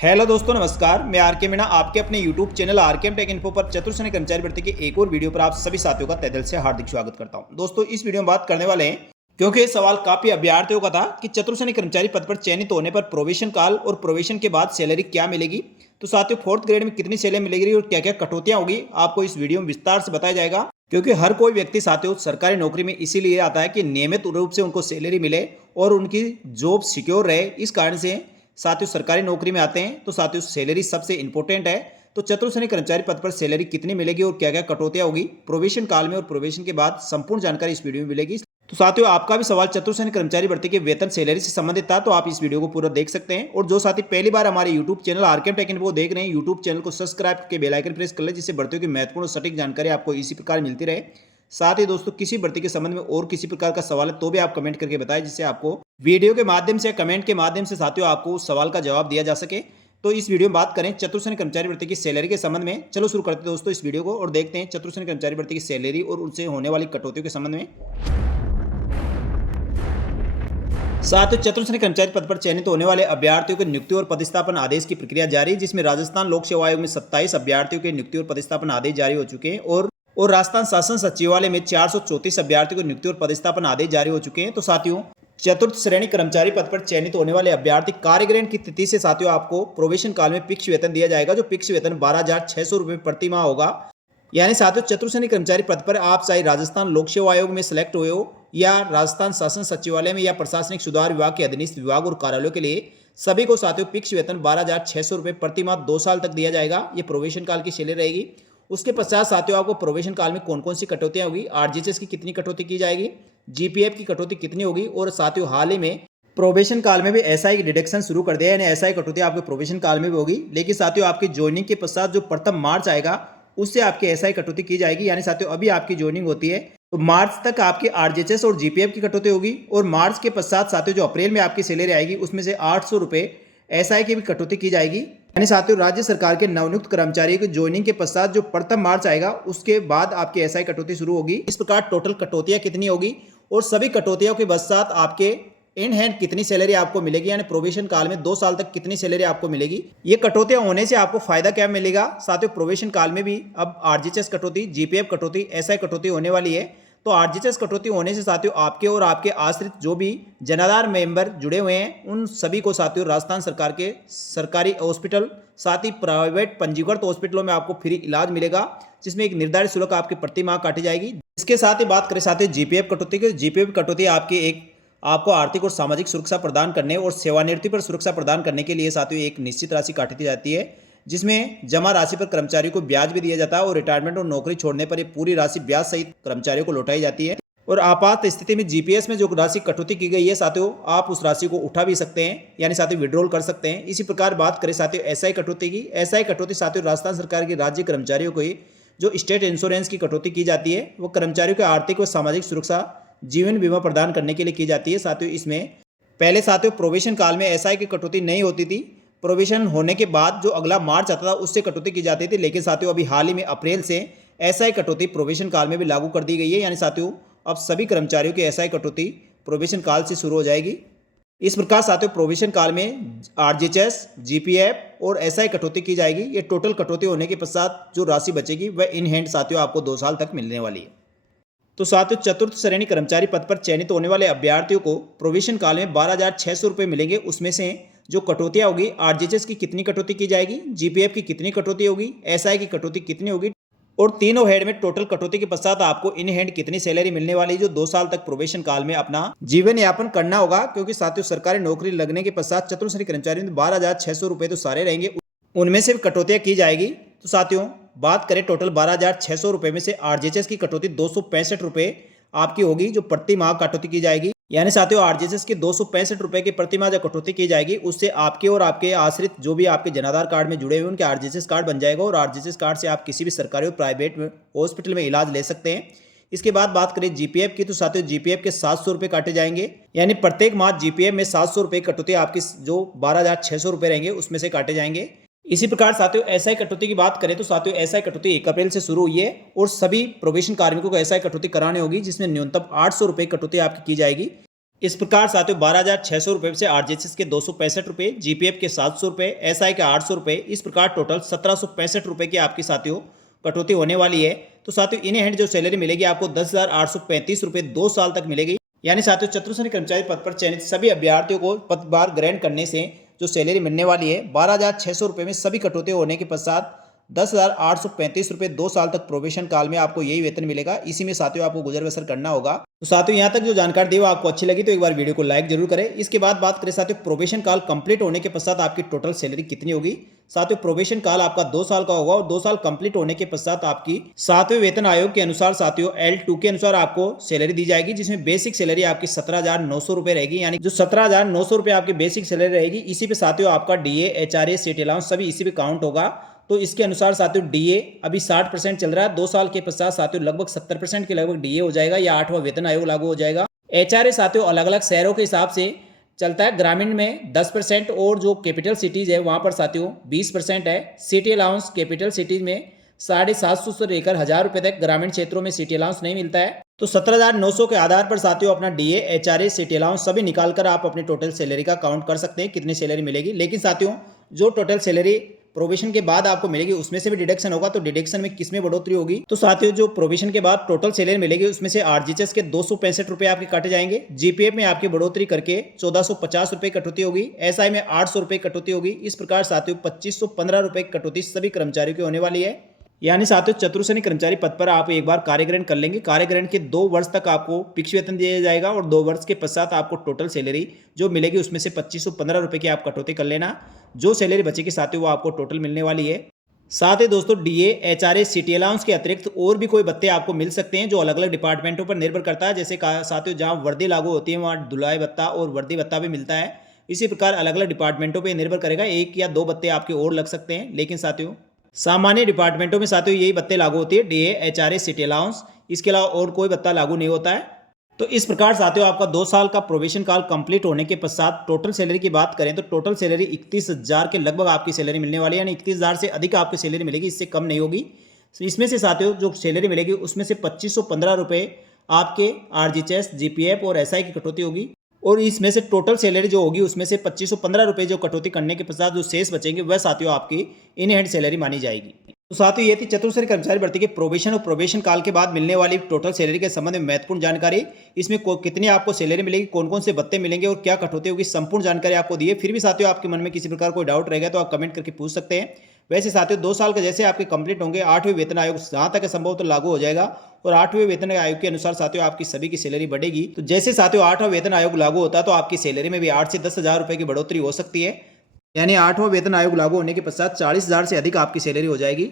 Hello दोस्तों, नमस्कार। मैं आर के मीणा आपके अपने यूट्यूब चैनल आर के टेक इन्फो पर चतुर श्रेणी कर्मचारी भर्ती के एक और वीडियो पर आप सभी साथियों का तहे दिल से हार्दिक स्वागत करता हूं। दोस्तों, इस वीडियो में बात करने वाले हैं क्योंकि ये सवाल काफी अभ्यर्थियों का था कि चतुर श्रेणी कर्मचारी पद पर चयनित होने पर प्रोवेशन काल और प्रोवेशन के बाद सैलरी क्या मिलेगी। तो साथियों, फोर्थ ग्रेड में कितनी सैलरी मिलेगी और क्या क्या कटौतियां होगी, आपको इस वीडियो में विस्तार से बताया जाएगा। क्योंकि हर कोई व्यक्ति साथियों सरकारी नौकरी में इसीलिए आता है कि नियमित रूप से उनको सैलरी मिले और उनकी जॉब सिक्योर रहे। इस कारण से साथियों सरकारी नौकरी में आते हैं। तो साथियों सैलरी सबसे इंपॉर्टेंट है। तो चतुर श्रेणी कर्मचारी पद पर सैलरी कितनी मिलेगी और क्या क्या कटौतियां होगी प्रोवेशन काल में और प्रोवेशन के बाद, संपूर्ण जानकारी इस वीडियो में मिलेगी। तो साथियों, आपका भी सवाल चतुर श्रेणी कर्मचारी भर्ती के वेतन सैलरी से संबंधित था तो आप इस वीडियो को पूरा देख सकते हैं। और जो साथी पहली बार हमारे YouTube channel RKM take info देख रहे हैं, यूट्यूब चैनल को सब्सक्राइब करके बेल आइकन प्रेस कर ले, जिससे भर्तियों की महत्वपूर्ण और सटीक जानकारी आपको इसी प्रकार मिलती रहे। साथ ही दोस्तों, किसी भर्ती के संबंध में और किसी प्रकार का सवाल है तो भी आप कमेंट करके बताएं, जिससे आपको वीडियो के माध्यम से, कमेंट के माध्यम से साथियों आपको उस सवाल का जवाब दिया जा सके। तो इस वीडियो में बात करें चतुर श्रेणी कर्मचारी भर्ती की सैलरी के संबंध में। चलो शुरू करते हैं दोस्तों इस वीडियो को और देखते हैं चतुर श्रेणी कर्मचारी भर्ती की सैलरी और उनसे होने वाली कटौतियों के संबंध में। साथियों, चतुर श्रेणी कर्मचारी पद पर चयनित होने वाले अभ्यर्थियों के नियुक्ति और पदस्थापन आदेश की प्रक्रिया जारी, जिसमें राजस्थान लोक सेवा आयोग में 27 अभ्यर्थियों के नियुक्ति और पदस्थापन आदेश जारी हो चुके हैं और राजस्थान शासन सचिवालय में 434 अभ्यर्थियों को नियुक्ति और पदस्थापन आदेश जारी हो चुके हैं। तो साथियों, चतुर्थ श्रेणी कर्मचारी पद पर चयनित होने वाले अभ्यर्थी कार्यग्रहण की तिथि से साथियों आपको प्रोवेशन काल में फिक्स वेतन दिया जाएगा, जो फिक्स वेतन 12,600 रुपये प्रति माह होगा। यानी साथियों, चतुर्थ श्रेणी कर्मचारी पद पर आप चाहे राजस्थान लोक सेवा आयोग में सिलेक्ट हुए हो या राजस्थान शासन सचिवालय में या प्रशासनिक सुधार विभाग के अधीनस्थ विभाग और कार्यालयों के लिए, सभी को साथियों फिक्स वेतन 12,600 रुपये प्रति माह 2 साल तक दिया जाएगा। ये प्रोवेशन काल की सैलरी रहेगी। उसके पश्चात साथियों आपको प्रोवेशन काल में कौन कौन सी कटौतियां होगी, आरजीएचएस की कितनी कटौती की जाएगी, जीपीएफ की कटौती कितनी होगी, और साथियों हाल ही में प्रोवेशन काल में भी एसआई की डिडक्शन शुरू कर दिया है, यानी एसआई कटौती आपके प्रोवेशन काल में भी होगी। लेकिन साथियों आपकी ज्वाइनिंग के पश्चात जो प्रथम मार्च आएगा उससे आपकी एसआई कटौती की जाएगी। यानी साथियों अभी आपकी ज्वाइनिंग होती है तो मार्च तक आपकी आरजीएचएस और जीपीएफ की कटौती होगी, और मार्च के पश्चात साथियों जो अप्रैल में आपकी सैलरी आएगी उसमें से 800 रुपये एसआई की भी कटौती की जाएगी। यानी साथियों राज्य सरकार के नवनियुक्त कर्मचारियों की ज्वाइनिंग के पश्चात जो प्रथम मार्च आएगा उसके बाद आपकी एसआई कटौती शुरू होगी। इस प्रकार टोटल कटौतियां कितनी होगी और सभी कटौतियों के पश्चात आपके इन हैंड कितनी सैलरी आपको मिलेगी, यानी प्रोवेशन काल में 2 साल तक कितनी सैलरी आपको मिलेगी, ये कटौतियां होने से आपको फायदा क्या मिलेगा। साथियों प्रोवेशन काल में भी अब आरजीएचएस कटौती, जीपीएफ कटौती, एसआई कटौती होने वाली है। तो आरजीएचएस कटौती होने से साथियों आपके और आपके आश्रित जो भी जनाधार मेंबर जुड़े हुए हैं उन सभी को साथियों राजस्थान सरकार के सरकारी हॉस्पिटल, साथ ही प्राइवेट पंजीकृत हॉस्पिटलों में आपको फ्री इलाज मिलेगा, जिसमें एक निर्धारित शुल्क आपकी प्रति माह काटी जाएगी। इसके साथ ही बात करें साथियों जीपीएफ कटौती की, जीपीएफ कटौती आपको आर्थिक और सामाजिक सुरक्षा प्रदान करने और सेवानिवृत्ति पर सुरक्षा प्रदान करने के लिए साथियों एक निश्चित राशि काटी दी जाती है, जिसमें जमा राशि पर कर्मचारियों को ब्याज भी दिया जाता है और रिटायरमेंट और नौकरी छोड़ने पर ये पूरी राशि ब्याज सहित कर्मचारियों को लौटाई जाती है। और आपात स्थिति में जीपीएस में जो राशि कटौती की गई है साथियों, आप उस राशि को उठा भी सकते हैं, यानी साथियों विड्रॉल कर सकते हैं। इसी प्रकार बात करें साथियों एसआई कटौती की, एसआई कटौती साथियों राजस्थान सरकार के राज्य कर्मचारियों को जो स्टेट इंश्योरेंस की कटौती की जाती है वो कर्मचारियों को आर्थिक और सामाजिक सुरक्षा, जीवन बीमा प्रदान करने के लिए की जाती है। साथियों इसमें पहले साथियों प्रोवेशन काल में एसआई की कटौती नहीं होती थी, प्रोवेशन होने के बाद जो अगला मार्च आता था उससे कटौती की जाती थी। लेकिन साथियों अभी हाल ही में अप्रैल से एसआई कटौती प्रोवेशन काल में भी लागू कर दी गई है, यानी साथियों अब सभी कर्मचारियों की एसआई कटौती प्रोवेशन काल से शुरू हो जाएगी। इस प्रकार साथियों प्रोवेशन काल में आरजीएचएस, जीपीएफ और एसआई कटौती की जाएगी। ये टोटल कटौती होने के पश्चात जो राशि बचेगी वह इन हैंड साथियों आपको 2 साल तक मिलने वाली है। तो साथियों चतुर्थ श्रेणी कर्मचारी पद पर चयनित होने वाले अभ्यर्थियों को प्रोवेशन काल में 12,600 रुपये मिलेंगे। उसमें से जो कटौतियां होगी, आरजीएचएस की कितनी कटौती की जाएगी, जीपीएफ की कितनी कटौती होगी, एसआई की कटौती कितनी होगी, और तीनों हेड में टोटल कटौती के पश्चात आपको इन हैंड कितनी सैलरी मिलने वाली, जो 2 साल तक प्रोवेशन काल में अपना जीवन यापन करना होगा। क्योंकि साथियों सरकारी नौकरी लगने के पश्चात चतुर्थ श्रेणी कर्मचारी में 12,600 रुपये तो सारे रहेंगे, उनमें से कटौतियां की जाएगी। तो साथियों बात करें टोटल 12,600 रुपये में से आरजीएचएस की कटौती 265 रुपये आपकी होगी, जो प्रति माह कटौती की जाएगी। यानी साथियों आरजीएचएस की 265 रुपये की प्रति माह जो कटौती की जाएगी उससे आपके और आपके आश्रित जो भी आपके जनाधार कार्ड में जुड़े हुए उनके आरजीएचएस कार्ड बन जाएगा, और आरजीएचएस कार्ड से आप किसी भी सरकारी और प्राइवेट हॉस्पिटल में इलाज ले सकते हैं। इसके बाद बात करें जीपीएफ की, तो साथियों जीपीएफ के 700 रुपये काटे जाएंगे, यानी प्रत्येक माह जीपीएफ में 700 रुपये कटौती आपकी जो 12,600 रुपये रहेंगे उसमें से काटे जाएंगे। इसी प्रकार साथियों एसआई कटौती की बात करें तो साथियों एसआई कटौती 1 अप्रैल से शुरू हुई है और सभी प्रोबेशन कार्मिकों को एसआई कटौती करानी होगी, जिसमें न्यूनतम 800 रुपये कटौती आपकी की जाएगी। इस प्रकार साथियों 12,600 रुपये से आरजीएचएस के 265 रुपये, जीपीएफ के 700 रुपये, एसआई के 800 रुपये, इस प्रकार टोटल 1765 रुपये की आपकी साथियों कटौती होने वाली है। तो साथियों इन हैंड जो सैलरी मिलेगी आपको 10,835 रुपये 2 साल तक मिलेगी। यानी साथियों चतुर्थ कर्मचारी पद पर चयनित सभी अभ्यर्थियों को पदभार ग्रहण करने से जो सैलरी मिलने वाली है 12,600 रुपये में सभी कटौती होने के पश्चात 10,835 रुपये 2 साल तक प्रोबेशन काल में आपको यही वेतन मिलेगा। इसी में साथियों आपको गुजर बसर करना होगा। तो साथियों यहाँ तक जो जानकारी दी वो आपको अच्छी लगी तो एक बार वीडियो को लाइक जरूर करें। इसके बाद बात करें साथियों प्रोबेशन काल कंप्लीट होने के पश्चात आपकी टोटल सैलरी कितनी होगी। साथियों प्रोबेशन काल आपका 2 साल का होगा और 2 साल कंप्लीट होने के पश्चात आपकी 7वें वेतन आयोग के अनुसार साथियों L2 के अनुसार आपको सैलरी दी जाएगी, जिसमें बेसिक सैलरी आपकी 17,900 रुपये रहेगी। यानी जो 17,900 रुपये आपकी बेसिक सैलरी रहेगी इसी पे साथियों आपका डीए, एचआरए, सीट अलाउंस सभी इसी पे काउंट होगा। तो इसके अनुसार साथियों डीए अभी 60% चल रहा है, 2 साल के पश्चात साथियों लगभग 70% के लगभग डीए हो जाएगा या 8वां वेतन आयोग लागू हो जाएगा। एचआरए साथियों अलग अलग शहरों के हिसाब से चलता है, ग्रामीण में 10% और जो कैपिटल सिटीज है वहां पर साथियों 20% है। सिटी अलाउंस कैपिटल सिटीज में 750 से लेकर 1,000 रुपये तक, ग्रामीण क्षेत्रों में सिटी अलाउंस नहीं मिलता है। तो 17,900 के आधार पर साथियों अपना डीए, एचआरए, सिटी अलाउंस सभी निकालकर आप अपनी टोटल सैलरी का काउंट कर सकते हैं कितनी सैलरी मिलेगी। लेकिन साथियों जो टोटल सैलरी प्रोबेशन के बाद आपको मिलेगी उसमें से भी डिडक्शन होगा। तो डिडक्शन में किसमें बढ़ोतरी होगी, तो साथियों जो प्रोबेशन के बाद टोटल सैलरी मिलेगी उसमें से आरजीएचएस के 265 रुपये आपके काटे जाएंगे, जीपीएफ में आपकी बढ़ोतरी करके 1,450 रुपये कटौती होगी, एसआई में 800 रुपये कटौती होगी। इस प्रकार साथियों 2,515 रुपये की कटौती सभी कर्मचारियों की होने वाली है। यानी साथियों चतुर्श्रेणी कर्मचारी पद पर आप एक बार कार्यग्रहण कर लेंगे, कार्यग्रहण के 2 वर्ष तक आपको फिक्स वेतन दिया जाएगा और 2 वर्ष के पश्चात आपको टोटल सैलरी जो मिलेगी उसमें से 2,515 रुपये की आप कटौती कर लेना। जो सैलरी बचेगी साथियों वो आपको टोटल मिलने वाली है। साथ ही दोस्तों डीए, एचआरए, सिटी अलाउंस के अतिरिक्त और भी कोई भत्ते आपको मिल सकते हैं जो अलग अलग डिपार्टमेंटों पर निर्भर करता है। जैसे साथियों जहाँ वर्दी लागू होती है वहाँ धुलाई भत्ता और वर्दी भत्ता भी मिलता है। इसी प्रकार अलग अलग डिपार्टमेंटों पर निर्भर करेगा, 1 या 2 भत्ते आपके और लग सकते हैं। लेकिन साथियों सामान्य डिपार्टमेंटों में साथियों यही भत्ते लागू होती है, डीए, एचआरए, सिटी अलाउंस, इसके अलावा और कोई भत्ता लागू नहीं होता है। तो इस प्रकार साथियों आपका 2 साल का प्रोबेशन काल कंप्लीट होने के पश्चात टोटल सैलरी की बात करें तो टोटल सैलरी 31,000 के लगभग आपकी सैलरी मिलने वाली है। यानी 31,000 से अधिक आपकी सैलरी मिलेगी, इससे कम नहीं होगी। इसमें से साथियों जो सैलरी मिलेगी उसमें से 2,515 रुपये आपके आरजीएचएस, जीपीएफ और एसआई की कटौती होगी और इसमें से टोटल सैलरी जो होगी उसमें से 2,515 रुपये जो कटौती करने के पश्चात जो शेष बचेंगे वह साथियों आपकी इन हैंड सैलरी मानी जाएगी। तो साथियों ये थी चतुर्श्रेणी कर्मचारी भर्ती के प्रोबेशन और प्रोबेशन काल के बाद मिलने वाली टोटल सैलरी के संबंध में महत्वपूर्ण जानकारी। इसमें कितनी आपको सैलरी मिलेगी, कौन कौन से भत्ते मिलेंगे और क्या कटौती होगी, संपूर्ण जानकारी आपको दी है। फिर भी साथियों आपके मन में किसी प्रकार कोई डाउट रहेगा तो आप कमेंट करके पूछ सकते हैं। वैसे साथियों 2 साल का जैसे आपके कंप्लीट होंगे 8वें वेतन आयोग जहाँ तक संभव तो लागू हो जाएगा और 8वें वेतन आयोग के अनुसार साथियों आपकी सभी की सैलरी बढ़ेगी। तो जैसे साथियों 8वां वेतन आयोग लागू होता है तो आपकी सैलरी में भी 8 से 10,000 रुपये की बढ़ोतरी हो सकती है। यानी 8वां वेतन आयोग लागू होने के पश्चात 40,000 से अधिक आपकी सैलरी हो जाएगी।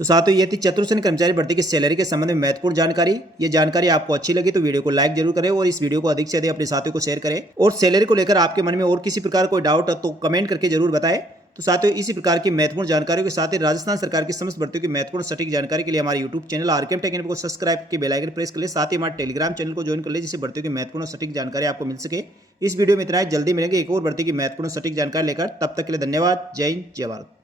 तो साथियों ये थी चतुर्श्रेणी कर्मचारी भर्ती की सैलरी के संबंध में महत्वपूर्ण जानकारी। ये जानकारी आपको अच्छी लगी तो वीडियो को लाइक जरूर करें और इस वीडियो को अधिक से अधिक अपने साथियों को शेयर करें। और सैलरी को लेकर आपके मन में और किसी प्रकार कोई डाउट है तो कमेंट करके जरूर बताएं। तो साथियों इसी प्रकार की महत्वपूर्ण जानकारियों के साथ ही राजस्थान सरकार की समस्त भर्तियों की महत्वपूर्ण सटीक जानकारी के लिए हमारे YouTube channel RKM take info को सब्सक्राइब करके बेल आइकन प्रेस कर ले। साथ ही हमारे टेलीग्राम चैनल को ज्वाइन कर ले जिससे भर्तियों की महत्वपूर्ण सटीक जानकारी आपको मिल सके। इस वीडियो में इतना ही, जल्दी मिलेंगे एक और भर्ती की महत्वपूर्ण सटीक जानकारी लेकर। तब तक के लिए धन्यवाद। जय हिंद, जय भारत।